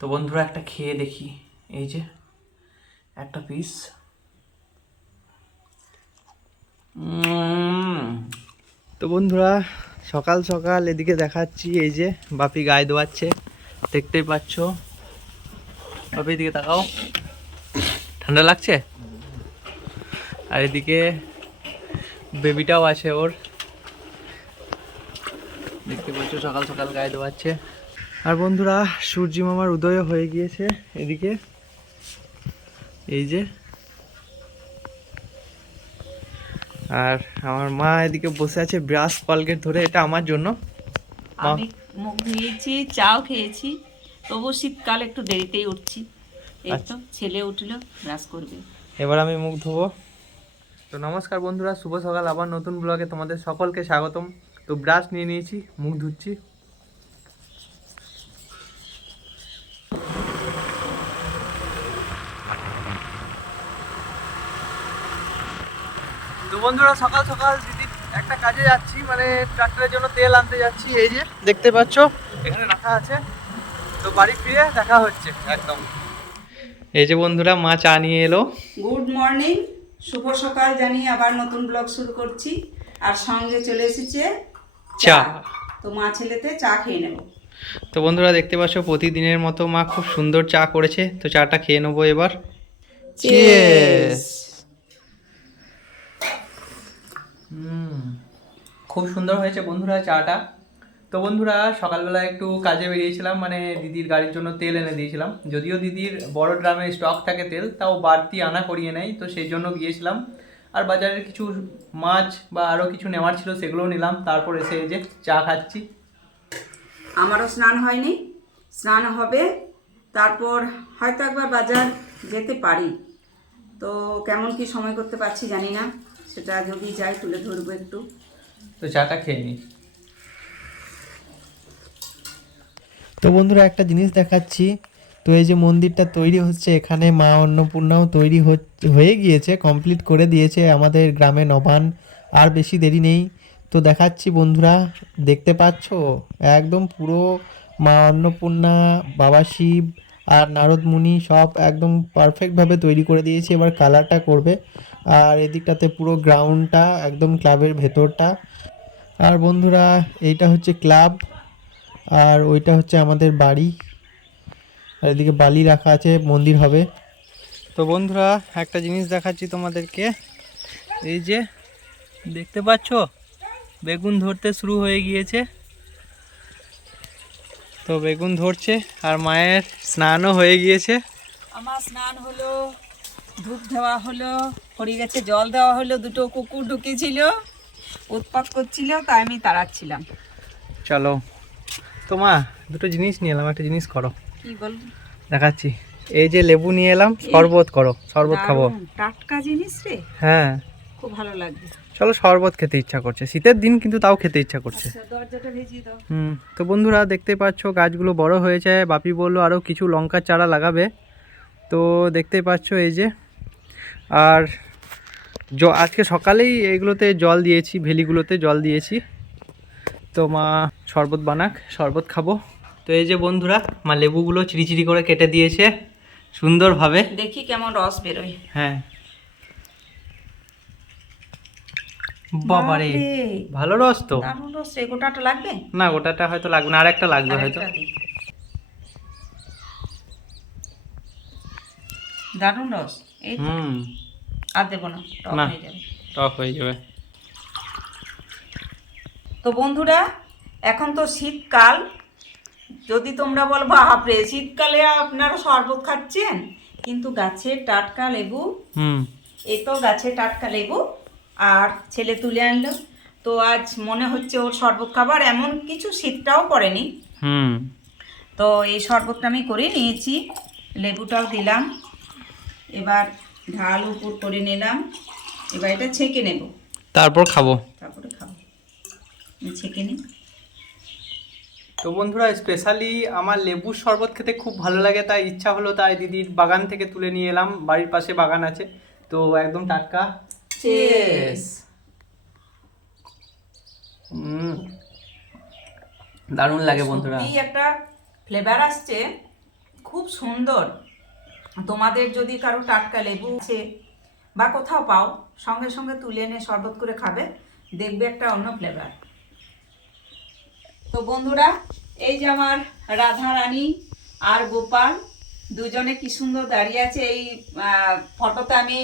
তো বন্ধুরা একটা খেয়ে দেখি, এই যে একটা পিস। তো বন্ধুরা সকাল সকাল এদিকে দেখাচ্ছি, এই যে বাপি গায়ে দোয়াচ্ছে, দেখতেই পাচ্ছ। বাপি এদিকে তাকাও, ঠান্ডা লাগছে। আর এদিকে বেবিটাও আছে ওর, দেখতে পাচ্ছ সকাল সকাল গায়ে দোয়াচ্ছে। আর বন্ধুরা সূর্য মামার উদয় হয়ে গিয়েছে এদিকে, এই যে। আর আমার মা এদিকে বসে আছে ব্রাশ কলগেট ধরে, এটা আমার জন্য। আমি মুখ ধুয়েছি, চাও খেয়েছি, তবু শীতকাল একটু দেরিতেই উঠছি। এই তো ছেলে উঠলো, ব্রাশ করবে। এবার আমি মুখ ধোবো। তো নমস্কার বন্ধুরা, শুভ সকাল, আবার নতুন ব্লগে তোমাদের সকলকে স্বাগতম। তো ব্রাশ নিয়ে নিয়েছি, মুখ ধুচ্ছি। তো বন্ধুরা সকাল সকাল দিদি একটা কাজে যাচ্ছি, মানে ট্রাক্টরের জন্য তেল আনতে যাচ্ছি। এই যে দেখতে পাচ্ছ এখানে রাখা আছে। তো বাড়ি ফিরে দেখা হচ্ছে একদম। এই যে বন্ধুরা মা চা নিয়ে এলো। গুড মর্নিং, শুভ সকাল জানিয়ে আবার নতুন ব্লগ শুরু করছি। আর সঙ্গে চলে এসেছে চা। তো মা ছেলেতে চা খেয়ে নেব। তো বন্ধুরা দেখতে পাচ্ছ প্রতিদিনের মতো মা খুব সুন্দর চা করেছে, তো চাটা খেয়ে নেবো এবার। চিয়ার্স। খুব সুন্দর হয়েছে বন্ধুরা চাটা। তো বন্ধুরা সকালবেলা একটু কাজে বেরিয়েছিলাম, মানে দিদির গাড়ির জন্য তেল এনে দিয়েছিলাম। যদিও দিদির বড় ড্রামে স্টক থাকে তেল, তাও বাড়তি আনা করিয়ে নেয়, তো সেই জন্য গিয়েছিলাম। আর বাজারের কিছু মাছ বা আরও কিছু নেওয়ার ছিল, সেগুলোও নিলাম। তারপর এসে এই যে চা খাচ্ছি। আমারও স্নান হয়নি, স্নান হবে, তারপর হয়তো একবার বাজার যেতে পারি। তো কেমন কি সময় করতে পারছি জানি না, সেটা যদি যাই তুলে ধরবো একটু। তো চাটা খেয়ে নিই। তো বন্ধুরা একটা জিনিস দেখাচ্ছি। তো এই যে মন্দিরটা তৈরি হচ্ছে, এখানে মা অন্নপূর্ণাও তৈরি হয়ে গিয়েছে, কমপ্লিট করে দিয়েছে আমাদের গ্রামে নবান। আর বেশি দেরি নেই। তো দেখাচ্ছি বন্ধুরা, দেখতে পাচ্ছ একদম পুরো মা অন্নপূর্ণা, বাবা শিব আর নারদ মুনি সব একদম পারফেক্টভাবে তৈরি করে দিয়েছে। এবার কালারটা করবে। আর এদিকটাতে পুরো গ্রাউন্ডটা একদম ক্লাবের ভেতরটা। আর বন্ধুরা এইটা হচ্ছে ক্লাব, আর ওইটা হচ্ছে আমাদের বাড়ি। আর এদিকে বালি রাখা আছে, মন্দির হবে। তো বন্ধুরা একটা জিনিস দেখাচ্ছি তোমাদেরকে, এই যে দেখতে পাচ্ছ বেগুন ধরতে শুরু হয়ে গিয়েছে। তো বেগুন ধরছে, আর মায়ের স্নানও হয়ে গিয়েছে। আমার স্নান হলো, ধূপ দেওয়া হলো, হরি গাছে জল দেওয়া হলো, দুটো কুকুর ঢুকেছিল, উৎপাত করছিল, তাই আমি তাড়াচ্ছিলাম। চলো তো মা, দুটো জিনিস নিয়ে এলাম, একটা জিনিস করো। কি বল? দেখাচ্ছি। এই যে লেবু নিয়ে এলাম, শরবত করো, শরবত খাবো। দারুণ, টাটকা জিনিস রে, হ্যাঁ খুব ভালো লাগবে। চলো, শরবত খেতে ইচ্ছা করছে, শীতের দিন কিন্তু তাও খেতে ইচ্ছা করছে। আচ্ছা, দরজাটা ভেজিয়ে দাও। তো বন্ধুরা দেখতে পাচ্ছ গাছগুলো বড় হয়েছে। বাপি বললো আরও কিছু লঙ্কার চারা লাগাবে। তো দেখতেই পাচ্ছ এই যে। আর আজকে সকালেই এইগুলোতে জল দিয়েছি, ভেলিগুলোতে জল দিয়েছি। তো মা শরবত বানাক, শরবত খাবো। তো এই যে বন্ধুরা মা লেবুগুলো চিড়ি করে কেটে দিয়েছে সুন্দরভাবে। দেখি কেমন রস বেরোয়। হ্যাঁ, বাবারে বাপরে, ভালো রস তো। দারুণ রস রে। গোটাটা লাগবে? না, গোটাটা হয়তো লাগবে না, আর একটা লাগবে হয়তো। আরেকটা দিই। দারুণ রস। এই তো। আর দেবো না, টক না, হয়ে যাবে। টক হয়ে যাবে। তো বন্ধুরা এখন তো শীতকাল, যদি তোমরা বলো বাপরে শীতকালে আপনারা শরবত খাচ্ছেন, কিন্তু গাছের টাটকা লেবু, এই তো গাছের টাটকা লেবু, আর ছেলে তুলে আনলো। তো আজ মনে হচ্ছে ওর শরবত খাবার, এমন কিছু শীতটাও পড়েনি। তো এই শরবতটা আমি করে নিয়েছি, লেবুটাও দিলাম, এবার ঢাল উপর করে নিলাম। এবার এটা ছেঁকে নেব, তারপর খাবো। তারপরে খাবো। আমি ছেঁকে নিই। তো বন্ধুরা স্পেশালি আমার লেবুর শরবত খেতে খুব ভালো লাগে, তাই ইচ্ছা হলো, তাই দিদির বাগান থেকে তুলে নিয়ে এলাম। বাড়ির পাশে বাগান আছে, তো একদম টাটকা। চিয়ার্স। দারুণ লাগে বন্ধুরা, সত্যি একটা ফ্লেভার আসছে, খুব সুন্দর। তোমাদের যদি কারো টাটকা লেবু আছে বা কোথাও পাও, সঙ্গে সঙ্গে তুলে এনে শরবত করে খাবে, দেখবে একটা অন্য ফ্লেভার। তো বন্ধুরা, এই যে আমার রাধা রানী আর গোপাল দুজনে কি সুন্দর দাঁড়িয়ে আছে। এই ফটোতে আমি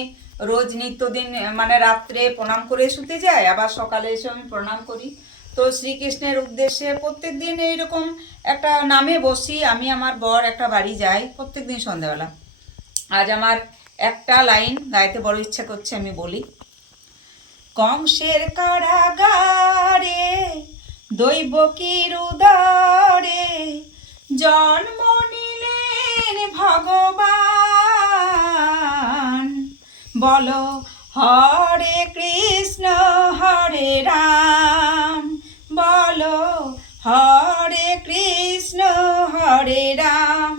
রোজ নিত্যদিন মানে রাত্রে প্রণাম করে শুতে যাই, আবার সকালে এসে আমি প্রণাম করি। তো শ্রীকৃষ্ণের উদ্দেশ্যে প্রত্যেক দিন এইরকম একটা নামে বসি। আমি আমার বর একটা বাড়ি যাই প্রত্যেক দিন সন্ধ্যাবেলা। আজ আমার একটা লাইন গাইতে বড় ইচ্ছা করছে, আমি বলি। কংসের কারাগারে দৈবকীর উদরে জন্ম নিলেন ভগবান, বলো হরে কৃষ্ণ হরে রাম, বলো হরে কৃষ্ণ হরে রাম।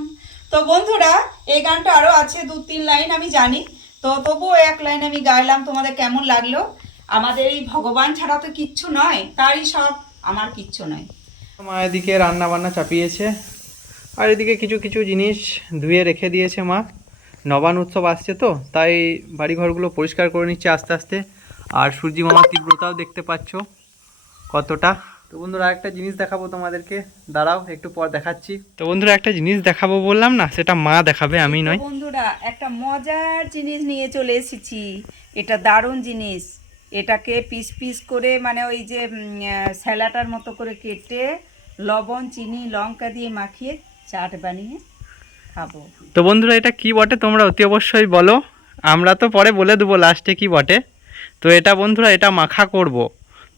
তো বন্ধুরা, এই গানটা আরও আছে 2-3 লাইন আমি জানি, তো তবুও এক লাইন আমি গাইলাম। তোমাদের কেমন লাগলো? আমাদের এই ভগবান ছাড়া তো কিচ্ছু নয়, তারই সব, আমার কিচ্ছু নয়। মা এদিকে রান্না বান্না চাপিয়েছে, আর এদিকে কিছু কিছু জিনিস ধুয়ে রেখে দিয়েছে মা। নবান উৎসব আসছে তো, তাই বাড়িঘরগুলো পরিষ্কার করে নিচ্ছে আস্তে আস্তে। আর সূর্যি মামার তীব্রতাও দেখতে পাচ্ছ কতটা। তো বন্ধুরা, একটা জিনিস দেখাবো তোমাদেরকে, দাঁড়াও একটু পর দেখাচ্ছি। তো বন্ধুরা, একটা জিনিস দেখাবো বললাম না, সেটা মা দেখাবে, আমি নয়। বন্ধুরা, একটা মজার জিনিস নিয়ে চলে এসেছি। এটা দারুণ জিনিস। এটাকে পিস পিস করে মানে ওই যে স্যালাটার মতো করে কেটে লবণ চিনি লঙ্কা দিয়ে মাখিয়ে চাট বানিয়ে খাবো। তো বন্ধুরা, এটা কি বটে তোমরা অতি অবশ্যই বলো, আমরা তো পরে বলে দেবো লাস্টে কি বটে। তো এটা বন্ধুরা, এটা মাখা করব।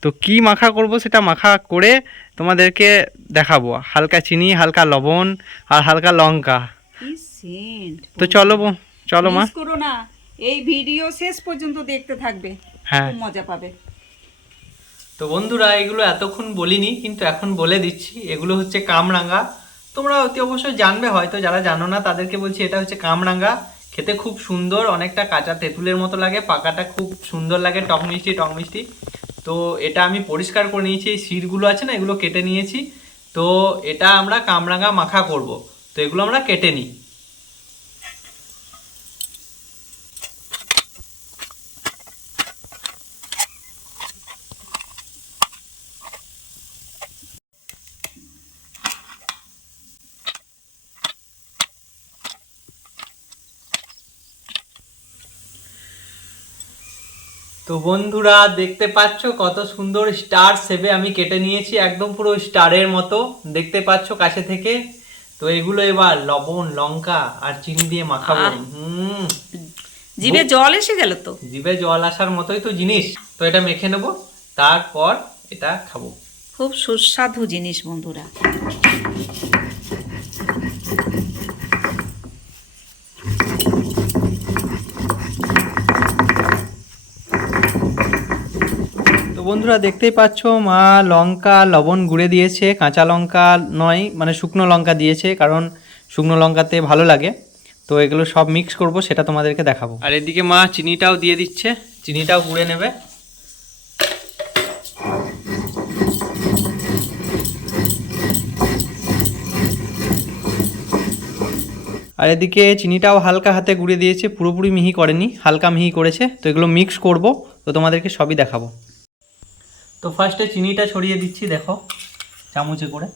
তো কি মাখা করব সেটা মাখা করে তোমাদেরকে দেখাবো। হালকা চিনি, হালকা লবণ আর হালকা লঙ্কা। কি সেন্ট! তো চলো চলো মা। মিস করো না, এই ভিডিও শেষ পর্যন্ত দেখতে থাকবে, হ্যাঁ, খুব মজা পাবে। তো বন্ধুরা, এগুলো এতক্ষণ বলিনি, কিন্তু এখন বলে দিচ্ছি। এগুলো হচ্ছে কামরাঙা। তোমরা অতি অবশ্যই জানবে, হয়তো যারা জানো না তাদেরকে বলছি, এটা হচ্ছে কামরাঙা। খেতে খুব সুন্দর, অনেকটা কাঁচা তেঁতুলের মতো লাগে, পাকাটা খুব সুন্দর লাগে, টক মিষ্টি টক মিষ্টি। তো এটা আমি পরিষ্কার করে নিয়েছি, এই শিরগুলো আছে না, এগুলো কেটে নিয়েছি। তো এটা আমরা কামরাঙা মাখা করব। তো এগুলো আমরা কেটে নিই। তো বন্ধুরা, দেখতে পাচ্ছ কত সুন্দর স্টার শেপে আমি কেটে নিয়েছি, একদম পুরো স্টারের মতো দেখতে পাচ্ছ কাছে থেকে। তো এগুলো এবার লবণ লঙ্কা আর চিনি দিয়ে মাখাবো। জিভে জল এসে গেল তো। জিভে জল আসার মতোই তো জিনিস। তো এটা মেখে নেব, তারপর এটা খাবো। খুব সুস্বাদু জিনিস বন্ধুরা। তো বন্ধুরা, দেখতেই পাচ্ছ মা লঙ্কা লবণ গুঁড়ে দিয়েছে, কাঁচা লঙ্কা নয়, মানে শুকনো লঙ্কা দিয়েছে, কারণ শুকনো লঙ্কাতে ভালো লাগে। তো এগুলো সব মিক্স করব, সেটা তোমাদেরকে দেখাবো। আর এদিকে মা চিনিটাও দিয়ে দিচ্ছে, চিনিটাও গুঁড়ে নেবে। আর এদিকে চিনিটাও হালকা হাতে গুঁড়ে দিয়েছে, পুরোপুরি মিহি করেনি, হালকা মিহি করেছে। তো এগুলো মিক্স করব, তো তোমাদেরকে সবই দেখাবো। তো ফার্স্টে চিনিটা ছড়িয়ে দিচ্ছি, দেখো চামচে করে।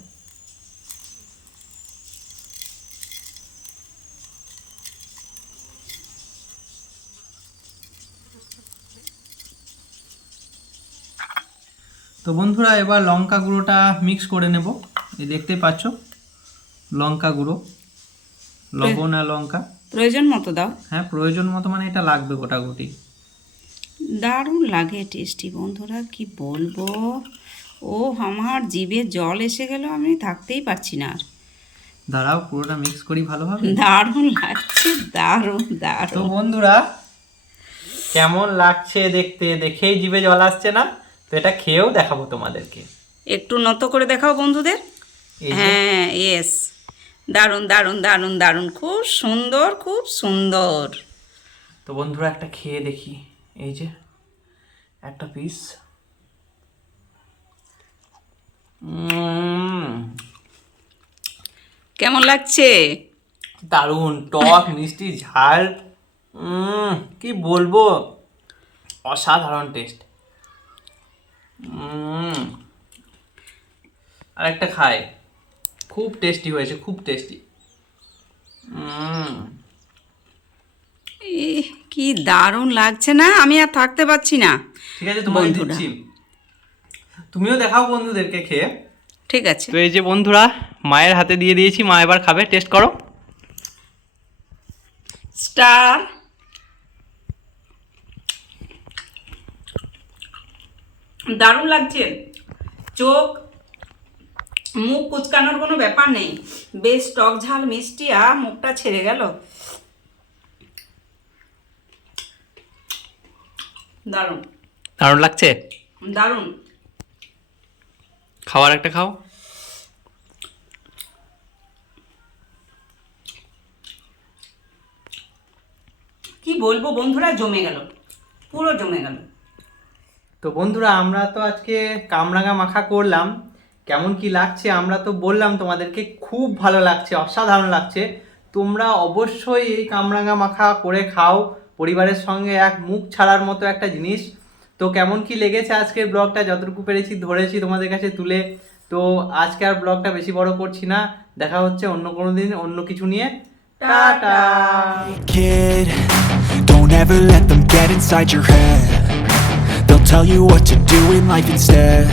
তো বন্ধুরা, এবার লঙ্কা গুঁড়োটা মিক্স করে নেব। এই দেখতেই পাচ্ছ লঙ্কা গুঁড়ো, লবণ আর লঙ্কা প্রয়োজন মতো দাও। হ্যাঁ, প্রয়োজন মতো, মানে এটা লাগবে গোটাগুটি। দারুণ লাগে, টেস্টি বন্ধুরা, কি বলবো। ও আমার জিভে জল এসে গেল, আমি থাকতেই পারছি না আর। দাঁড়াও, পুরোটা মিক্স করি ভালোভাবে। দারুণ লাগছে, দারুণ তো দারুণ। বন্ধুরা, কেমন লাগছে দেখতে, দেখেই জিভে জল আসছে না? তো এটা খেয়েও দেখাবো তোমাদেরকে। একটু নত করে দেখাও বন্ধুদের। হ্যাঁ, ইয়েস, দারুণ দারুণ দারুণ দারুণ, খুব সুন্দর খুব সুন্দর। তো বন্ধুরা, একটা খেয়ে দেখি। এই যে একটা পিস। কেমন লাগছে? দারুণ টক মিষ্টি ঝাল, কি বলবো, অসাধারণ টেস্ট। আর একটা খাই, খুব টেস্টি হয়েছে, খুব টেস্টি। কি দারুণ লাগছে না, আমি আর থাকতে পারছি না। ঠিক আছে, তোমাকে বন্ধুরা। দিচ্ছি, তুমিও দেখাও বন্ধুদেরকে খেয়ে। ঠিক আছে। তো এই যে বন্ধুরা, মায়ের হাতে দিয়ে দিয়েছি, মা এবার খাবে, টেস্ট করো। স্টার। দারুণ লাগছে, চোখ মুখ কুচকানোর কোনো ব্যাপার নেই, বেশ টক ঝাল মিষ্টি, মুখটা ছেড়ে গেল। দারুণ দারুণ লাগছে, দারুণ। খাওয়ার একটা খাও। কি বলবো বন্ধুরা, জমে গেল, পুরো জমে গেল। তো বন্ধুরা, আমরা তো আজকে কামরাঙা মাখা করলাম, কেমন কি লাগছে আমরা তো বললাম তোমাদেরকে, খুব ভালো লাগছে, অসাধারণ লাগছে। তোমরা অবশ্যই এই কামরাঙা মাখা করে খাও, পরিবারের সঙ্গে এক মুখ ছাড়ার মতো একটা জিনিস। তো কেমন কি লেগেছে আজকের ব্লগটা, যতটুকু পেরেছি ধরেছি তোমাদের কাছে তুলে। তো আজকে আর ব্লগটা বেশি বড় করছি না, দেখা হচ্ছে অন্য কোনো দিন অন্য কিছু নিয়ে। Tata. Kid, don't ever let them get inside your head. They'll tell you what to do in life instead.